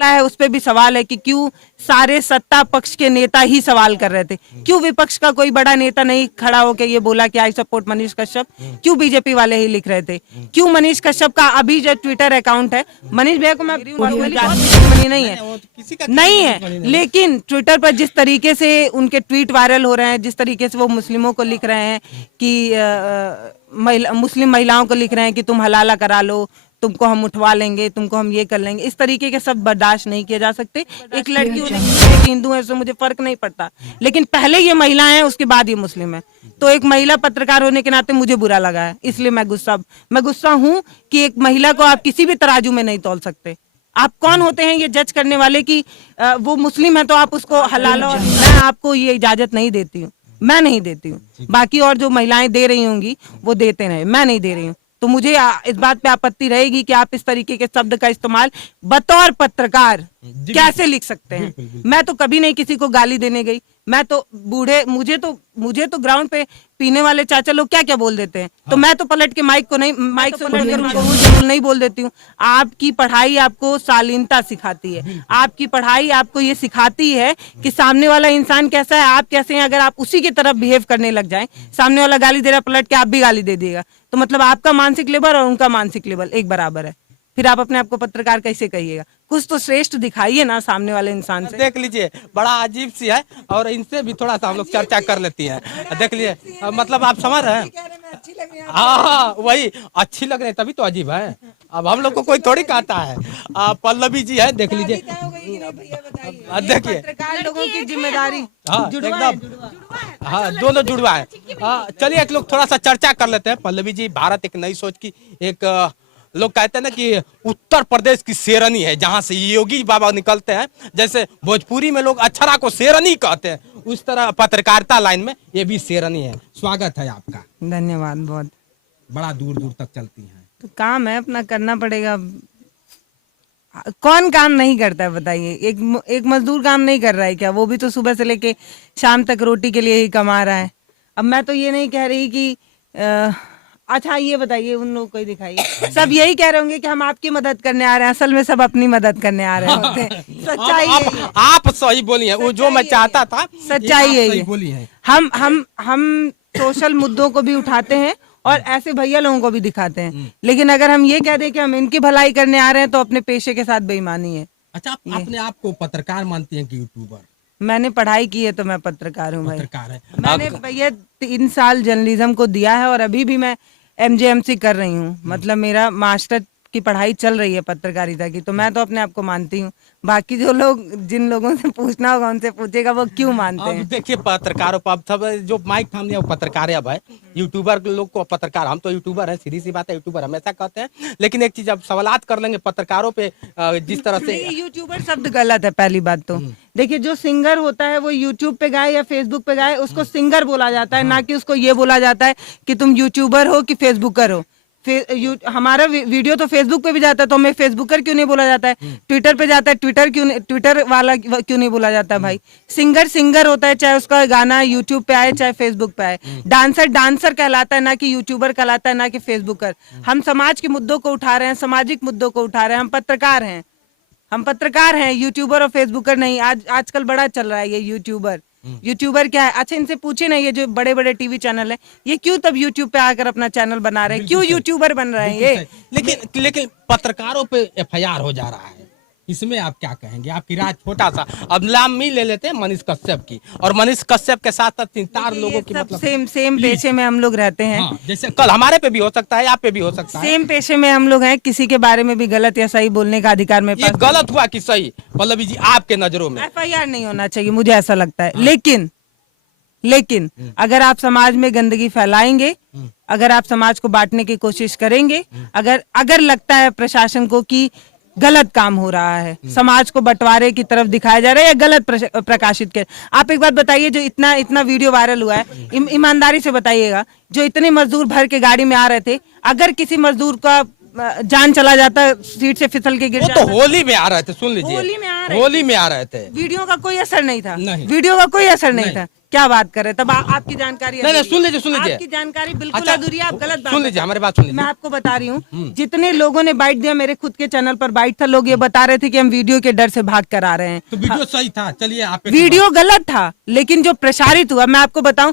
है उस पे भी सवाल है कि क्यों सारे सत्ता पक्ष के नेता ही सवाल कर रहे थे, क्यों विपक्ष का कोई बड़ा नेता नहीं खड़ा होकर ये बोला कि आई सपोर्ट मनीष कश्यप, क्यों बीजेपी वाले ही लिख रहे थे, क्यों मनीष कश्यप का अभी जो ट्विटर अकाउंट है, मनीष भैया को मैं दुश्मनी नहीं है, लेकिन ट्विटर पर जिस तरीके से उनके ट्वीट वायरल हो रहे हैं, जिस तरीके से वो मुस्लिमों को लिख रहे हैं कि मुस्लिम महिलाओं को लिख रहे हैं कि तुम हलाला करा लो, तुमको हम उठवा लेंगे, तुमको हम ये कर लेंगे, इस तरीके के सब बर्दाश्त नहीं किए जा सकते। एक लड़की होने एक हिंदू है, उससे मुझे फर्क नहीं पड़ता, लेकिन पहले ये महिला है, उसके बाद ये मुस्लिम है, तो एक महिला पत्रकार होने के नाते मुझे बुरा लगा है, इसलिए मैं गुस्सा हूँ कि एक महिला को आप किसी भी तराजू में नहीं तौल सकते। आप कौन होते हैं ये जज करने वाले कि वो मुस्लिम है तो आप उसको हलाला? मैं आपको ये इजाजत नहीं देती हूँ, मैं नहीं देती हूँ, बाकी और जो महिलाएं दे रही होंगी वो देते रहे, मैं नहीं दे रही हूँ। तो मुझे इस बात पे आपत्ति रहेगी कि आप इस तरीके के शब्द का इस्तेमाल बतौर पत्रकार कैसे लिख सकते हैं। मैं तो कभी नहीं किसी को गाली देने गई, मैं तो मुझे तो ग्राउंड पे पीने वाले चाचा लोग क्या क्या बोल देते हैं, तो मैं तो पलट के माइक से उनको नहीं बोल देती हूँ। आपकी पढ़ाई आपको शालीनता सिखाती है, आपकी पढ़ाई आपको ये सिखाती है कि सामने वाला इंसान कैसा है, आप कैसे हैं। अगर आप उसी की तरफ बिहेव करने लग जाएं, सामने वाला गाली दे रहा पलट के आप भी गाली दे देगा, तो मतलब आपका मानसिक लेवल और उनका मानसिक लेवल एक बराबर है, फिर आप अपने आप को पत्रकार कैसे कहिएगा? कुछ तो श्रेष्ठ दिखाइए ना सामने वाले इंसान से। देख लीजिए, बड़ा अजीब सी है और इनसे भी थोड़ा सा हम लोग चर्चा कर लेती हैं। देख लीजिए, मतलब आप समझ रहे हैं? हाँ, वही अच्छी लग रही है तभी तो अजीब है। अब हम लोग को कोई थोड़ी कहता है। पल्लवी जी है, देख लीजिए, देखिए लोगों की जिम्मेदारी। हाँ एकदम, हाँ दोनों जुड़वा है। चलिए एक लोग थोड़ा सा चर्चा कर लेते हैं। पल्लवी जी, भारत एक नई सोच की एक लोग कहते हैं ना कि उत्तर प्रदेश की शेरनी है, जहां से योगी बाबा निकलते हैं। जैसे भोजपुरी में लोग अक्षरा को शेरनी कहते हैं, उस तरह पत्रकारिता लाइन में ये भी शेरनी है। स्वागत है आपका। धन्यवाद। बहुत बड़ा दूर दूर तक चलती हैं। तो काम है अपना, करना पड़ेगा। कौन काम नहीं करता है बताइए? एक मजदूर काम नहीं कर रहा है क्या? वो भी तो सुबह से लेके शाम तक रोटी के लिए ही कमा रहा है। अब मैं तो ये नहीं कह रही कि अच्छा ये बताइए, उन लोगों को ही दिखाइए, सब यही कह रहे होंगे कि हम आपकी मदद करने आ रहे हैं, असल में सब अपनी मदद करने आ रहे होते हैं। सच्चाई यही है। आप सही बोली है, वो जो मैं चाहता था, सच्चाई यही बोली है। हम सोशल मुद्दों को भी उठाते हैं और ऐसे भैया लोगों को भी दिखाते हैं, लेकिन अगर हम ये कह दें कि हम इनकी भलाई करने आ रहे हैं तो अपने पेशे के साथ बेईमानी है। अच्छा, आप अपने आप को पत्रकार मानती हैं कि यूट्यूबर? मैंने पढ़ाई की है तो मैं पत्रकार हूँ भाई। पत्रकार है। मैंने भैया 3 साल जर्नलिज्म को दिया है और अभी भी मैं MJMC कर रही हूँ, मतलब मेरा मास्टर की पढ़ाई चल रही है पत्रकारिता की, तो मैं तो अपने आप को मानती हूँ। बाकी जो लोग, जिन लोगों से पूछना होगा उनसे पूछेगा वो क्यों मानते हैं। देखिए, पत्रकारों पर सब जो माइक थाम लिया वो पत्रकार है। अब है यूट्यूबर लोग को पत्रकार, हम तो यूट्यूबर है, सीधी सी बात है, यूट्यूबर हमेशा कहते हैं। लेकिन एक चीज, अब सवालात कर लेंगे पत्रकारों पे, जिस तरह से यूट्यूबर शब्द गलत है। पहली बात तो देखिए, जो सिंगर होता है वो यूट्यूब पे गाए या फेसबुक पे गाए, उसको सिंगर बोला जाता है, ना कि उसको ये बोला जाता है कि तुम यूट्यूबर हो कि फेसबुकर हो। हमारा वीडियो तो फेसबुक पे भी जाता है, तो हमें फेसबुकर क्यों नहीं बोला जाता है? ट्विटर पे जाता है, ट्विटर वाला क्यों नहीं बोला जाता है? भाई सिंगर होता है, चाहे उसका गाना यूट्यूब पे आए चाहे फेसबुक पे आए। डांसर कहलाता है, ना कि यूट्यूबर कहलाता है, ना कि फेसबुकर। हम समाज के मुद्दों को उठा रहे हैं, सामाजिक मुद्दों को उठा रहे हैं। हम पत्रकार हैं, यूट्यूबर और फेसबुकर नहीं। आजकल बड़ा चल रहा है ये यूट्यूबर क्या है? अच्छा, इनसे पूछे ना, ये जो बड़े बड़े टीवी चैनल है, ये क्यों तब यूट्यूब पे आकर अपना चैनल बना रहे हैं? क्यों यूट्यूबर बन रहे हैं ये? लेकिन पत्रकारों पे FIR हो जा रहा है, इसमें आप क्या कहेंगे? आपकी राय छोटा सा, अब नाम ही ले लेते हैं मनीष कश्यप की, और मनीष कश्यप के साथ 3-4 लोगों की, मतलब सेम पेशे में हम लोग रहते हैं। हाँ, जैसे कल हमारे पे भी हो सकता है, आप पे भी हो सकता है। सेम पेशे में हम लोग हैं, किसी के बारे में भी गलत या सही बोलने का अधिकार में। ये गलत हुआ कि सही, पल्लवी जी आपके नजरों में? FIR नहीं होना चाहिए, मुझे ऐसा लगता है। लेकिन अगर आप समाज में गंदगी फैलाएंगे, अगर आप समाज को बांटने की कोशिश करेंगे, अगर लगता है प्रशासन को कि गलत काम हो रहा है, समाज को बंटवारे की तरफ दिखाया जा रहा है या गलत प्रकाशित कर, आप एक बात बताइए, जो इतना वीडियो वायरल हुआ है, ईमानदारी से बताइएगा, जो इतने मजदूर भर के गाड़ी में आ रहे थे, अगर किसी मजदूर का जान चला जाता, सीट से फिसल के गिर जाता। तो होली में आ रहे थे, सुन लीजिए, होली में आ रहे होली में आ रहे थे। वीडियो का कोई असर नहीं था, नहीं। वीडियो का कोई असर नहीं था। क्या बात कर रहे, तब आपकी जानकारी नहीं, अधूरी सुन है। लीजिए, सुन लीजिए। आपकी जानकारी बिल्कुल अच्छा, अधूरी है, आप गलत बात सुन लीजिए, हमारी बात सुन मैं लीजिए। आपको बता रही हूँ, जितने लोगों ने बाइट दिया, मेरे खुद के चैनल पर बाइट था, लोग ये बता रहे थे कि हम वीडियो के डर से भाग कर आ रहे हैं। तो वीडियो सही था, चलिए आप वीडियो गलत था, लेकिन जो प्रसारित हुआ, मैं आपको बताऊं,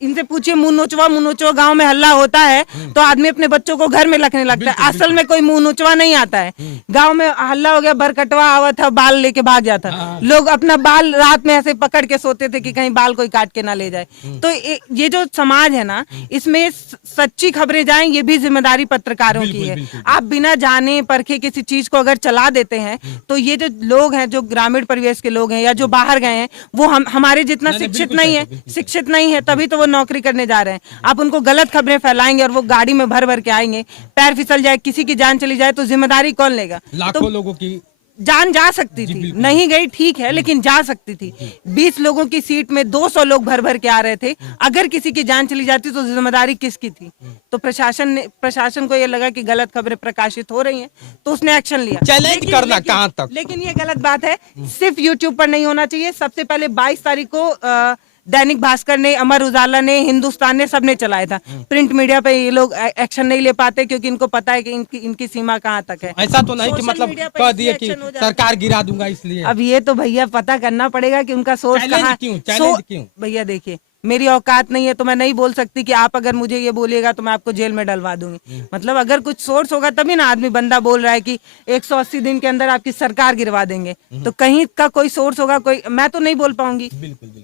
इनसे पूछिए, मुंह नोचवा गांव में हल्ला होता है तो आदमी अपने बच्चों को घर में रखने लगता है। असल में कोई मुंह नोचवा नहीं आता है। गांव में हल्ला हो गया, बरकटवा आवा था, बाल लेके भाग जाता। लोग अपना बाल रात में ऐसे पकड़ के सोते थे कि कहीं बाल कोई काट के ना ले जाए। तो ये जो समाज है ना, इसमें सच्ची खबरें जाएं, ये भी जिम्मेदारी पत्रकारों की है। आप बिना जाने परखे किसी चीज को अगर चला देते हैं, तो ये जो लोग हैं, जो ग्रामीण परिवेश के लोग हैं या जो बाहर गए हैं, वो हमारे जितना शिक्षित नहीं है, शिक्षित नहीं है, तभी तो वो नौकरी करने जा रहे हैं। आप उनको गलत खबरें फैलाएंगे और वो गाड़ी में भर भर के आएंगे, पैर फिसल जाए, किसी की जान चली जाए, तो जिम्मेदारी कौन लेगा? लाखों लोगों की जान जा सकती थी, नहीं गई ठीक है, लेकिन जा सकती थी। 20 लोगों की सीट में 200 लोग भर भर के आ रहे थे। अगर किसी की जान चली जाती तो जिम्मेदारी किसकी थी? तो प्रशासन को ये लगा कि गलत खबरें प्रकाशित हो रही हैं, तो उसने एक्शन लिया। चैलेंज करना कहां तक? लेकिन ये गलत बात है, सिर्फ यूट्यूब पर नहीं होना चाहिए। सबसे पहले 22 तारीख को दैनिक भास्कर ने, अमर उजाला ने, हिंदुस्तान ने, सबने चलाया था। प्रिंट मीडिया पे ये लोग एक्शन नहीं ले पाते क्योंकि इनको पता है कि इनकी सीमा कहाँ तक है। ऐसा तो नहीं कि मतलब कह दिए कि सरकार गिरा दूंगा इसलिए। अब ये तो भैया पता करना पड़ेगा कि उनका सोर्स कहाँ। चैलेंज क्यों? भैया देखिए, मेरी औकात नहीं है तो मैं नहीं बोल सकती कि आप अगर मुझे ये बोलिएगा तो मैं आपको जेल में डलवा दूंगी। मतलब अगर कुछ सोर्स होगा तभी ना आदमी बंदा बोल रहा है कि 180 दिन के अंदर आपकी सरकार गिरवा देंगे। तो कहीं का कोई सोर्स होगा, कोई, मैं तो नहीं बोल पाऊंगी।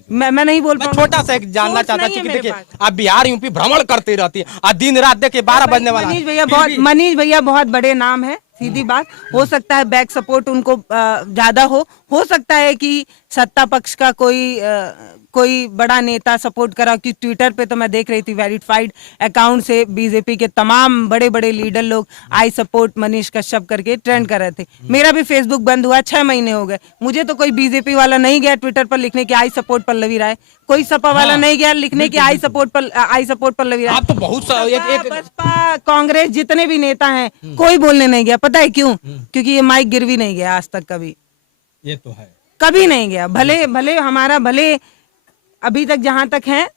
मैं नहीं बोल पाऊंगी। छोटा सा एक जानना चाहता था कि देखिए, आप बिहार यूपी भ्रमण करते रहती है और दिन रात देखिए 12 बजने वाला। मनीष भैया बहुत बड़े नाम है, सीधी बात। हो सकता है बैक सपोर्ट उनको ज्यादा हो सकता है कि सत्ता पक्ष का कोई बड़ा नेता सपोर्ट करा, कि ट्विटर पे तो मैं देख रही थी वेरिफाइड अकाउंट से बीजेपी के तमाम बड़े बड़े लीडर लोग आई सपोर्ट मनीष कश्यप करके ट्रेंड कर रहे थे। मेरा भी फेसबुक बंद हुआ, 6 महीने हो गए। मुझे तो कोई बीजेपी वाला नहीं गया ट्विटर पर लिखने की आई सपोर्ट पल्लवी राय, कोई सपा वाला नहीं गया लिखने की आई सपोर्ट पल्लवी राय। आप तो बहुत बसपा कांग्रेस जितने भी नेता हैं, कोई बोलने नहीं गया। पता है क्यों? क्योंकि ये माइक गिरवी नहीं गया आज तक कभी। ये तो है, कभी नहीं गया। भले हमारा अभी तक जहां तक है,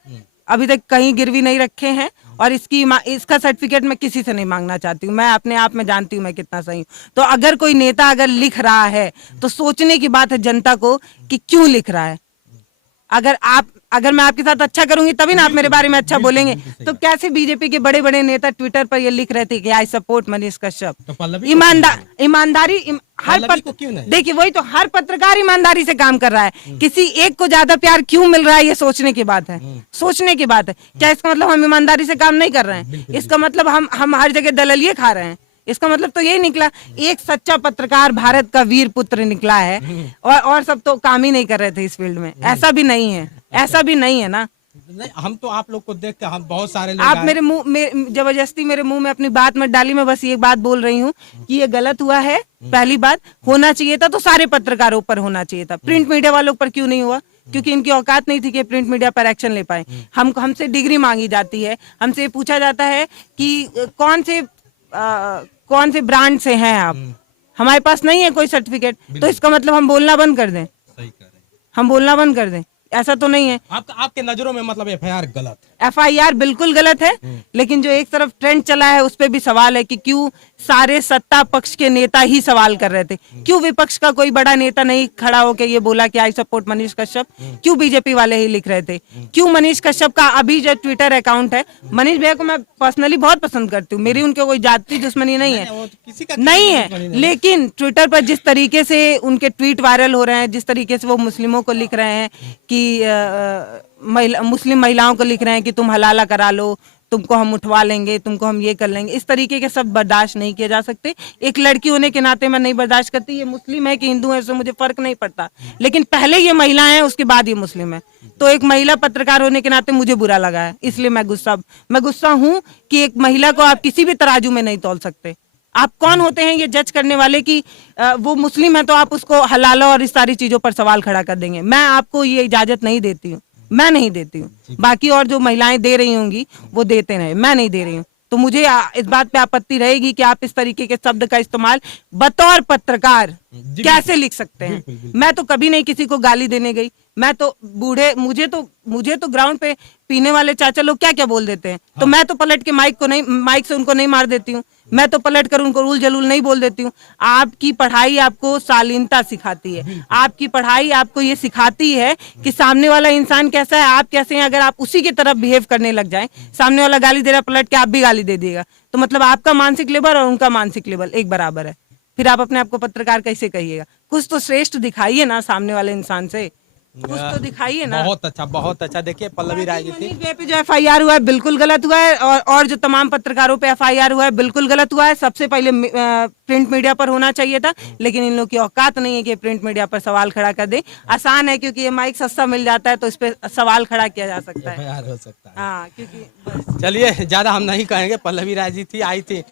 अभी तक कहीं गिरवी नहीं रखे हैं। और इसका सर्टिफिकेट मैं किसी से नहीं मांगना चाहती हूँ। मैं अपने आप में जानती हूँ मैं कितना सही हूँ। तो अगर कोई नेता अगर लिख रहा है तो सोचने की बात है जनता को कि क्यों लिख रहा है। अगर मैं आपके साथ अच्छा करूंगी तभी ना आप मेरे बारे में अच्छा बोलेंगे। तो कैसे बीजेपी के बड़े बड़े नेता ट्विटर पर ये लिख रहे थे कि आई सपोर्ट मनीष कश्यप। ईमानदारी देखिए, वही तो, हर पत्रकार ईमानदारी से काम कर रहा है। किसी एक को ज्यादा प्यार क्यों मिल रहा है, ये सोचने की बात है। सोचने की बात है। क्या इसका मतलब हम ईमानदारी से काम नहीं कर रहे हैं? इसका मतलब हम हर जगह दललिए खा रहे हैं? इसका मतलब तो यही निकला, एक सच्चा पत्रकार भारत का वीर पुत्र निकला है और सब तो काम ही नहीं कर रहे थे इस फील्ड में। ऐसा भी नहीं है, ऐसा भी नहीं है ना। नहीं, हम तो आप लोग को देखते हैं, हम बहुत सारे लोग आप मेरे मुंह में जबरदस्ती मेरे मुंह में अपनी बात मत डाली। मैं बस ये बात बोल रही हूँ कि ये गलत हुआ है। पहली बात, होना चाहिए था तो सारे पत्रकारों पर होना चाहिए था। प्रिंट मीडिया वालों पर क्यों नहीं हुआ? क्योंकि इनकी औकात नहीं थी कि प्रिंट मीडिया पर एक्शन ले पाए। हमसे डिग्री मांगी जाती है, हमसे पूछा जाता है कि कौन से ब्रांड से हैं आप। हमारे पास नहीं है कोई सर्टिफिकेट, तो इसका मतलब हम बोलना बंद कर दें? सही कर रहे हैं। हम बोलना बंद कर दें? ऐसा तो नहीं है। आपके नजरों में मतलब एफआईआर गलत है? एफआईआर बिल्कुल गलत है, लेकिन जो एक तरफ ट्रेंड चला है उस पे भी सवाल है कि क्यों सारे सत्ता पक्ष के नेता ही सवाल कर रहे थे। क्यों विपक्ष का कोई बड़ा नेता नहीं खड़ा होकर ये बोला कि आई सपोर्ट मनीष कश्यप? क्यों बीजेपी वाले ही लिख रहे थे? क्यों मनीष कश्यप का अभी जो ट्विटर अकाउंट है, मनीष भैया को मैं पर्सनली बहुत पसंद करती हूँ, मेरी उनके कोई जाति दुश्मनी नहीं है, नहीं है। लेकिन ट्विटर पर जिस तरीके से उनके ट्वीट वायरल हो रहे हैं, जिस तरीके से वो मुस्लिमों को लिख रहे हैं कि मुस्लिम महिलाओं को लिख रहे हैं कि तुम हलाला करा लो, तुमको हम उठवा लेंगे, तुमको हम ये कर लेंगे, इस तरीके के सब बर्दाश्त नहीं किए जा सकते। एक लड़की होने के नाते मैं नहीं बर्दाश्त करती। ये मुस्लिम है कि हिंदू है उससे मुझे फर्क नहीं पड़ता, लेकिन पहले ये महिला है उसके बाद ये मुस्लिम है। तो एक महिला पत्रकार होने के नाते मुझे बुरा लगा है, इसलिए मैं गुस्सा हूँ कि एक महिला को आप किसी भी तराजू में नहीं तौल सकते। आप कौन होते हैं ये जज करने वाले कि वो मुस्लिम है तो आप उसको हलाला और इस सारी चीजों पर सवाल खड़ा कर देंगे? मैं आपको ये इजाजत नहीं देती हूँ, मैं नहीं देती हूँ। बाकी और जो महिलाएं दे रही होंगी वो देते रहे, मैं नहीं दे रही हूँ। तो मुझे इस बात पे आपत्ति रहेगी कि आप इस तरीके के शब्द का इस्तेमाल बतौर पत्रकार जी, कैसे लिख सकते हैं? बिल्कुल, बिल्कुल। मैं तो कभी नहीं किसी को गाली देने गई। मैं तो बूढ़े मुझे तो ग्राउंड पे पीने वाले चाचा लोग क्या क्या बोल देते हैं, तो मैं तो पलट के माइक से उनको नहीं मार देती हूँ। मैं तो पलट कर उनको रूल जलूल नहीं बोल देती हूँ। आपकी पढ़ाई आपको शालीनता सिखाती है। आपकी पढ़ाई आपको ये सिखाती है कि सामने वाला इंसान कैसा है, आप कैसे हैं। अगर आप उसी की तरफ बिहेव करने लग जाएं, सामने वाला गाली दे रहा पलट के आप भी गाली दे देगा, तो मतलब आपका मानसिक लेवल और उनका मानसिक लेवल एक बराबर है। फिर आप अपने आप को पत्रकार कैसे कहिएगा? कुछ तो श्रेष्ठ दिखाइए ना सामने वाले इंसान से, कुछ तो दिखाइए ना। बहुत अच्छा। देखिए पल्लवी राय जी थी। मनीष भाई पे जो एफआईआर हुआ है बिल्कुल गलत हुआ है, और जो तमाम पत्रकारों पे एफआईआर हुआ है बिल्कुल गलत हुआ है। सबसे पहले प्रिंट मीडिया पर होना चाहिए था, लेकिन इन लोग की औकात नहीं है कि प्रिंट मीडिया पर सवाल खड़ा कर दे। आसान है क्योंकि ये माइक सस्ता मिल जाता है, तो इस पे सवाल खड़ा किया जा सकता है। FIR हो सकता है। हाँ, क्योंकि चलिए ज्यादा हम नहीं कहेंगे। पल्लवी राय जी थी, आई थी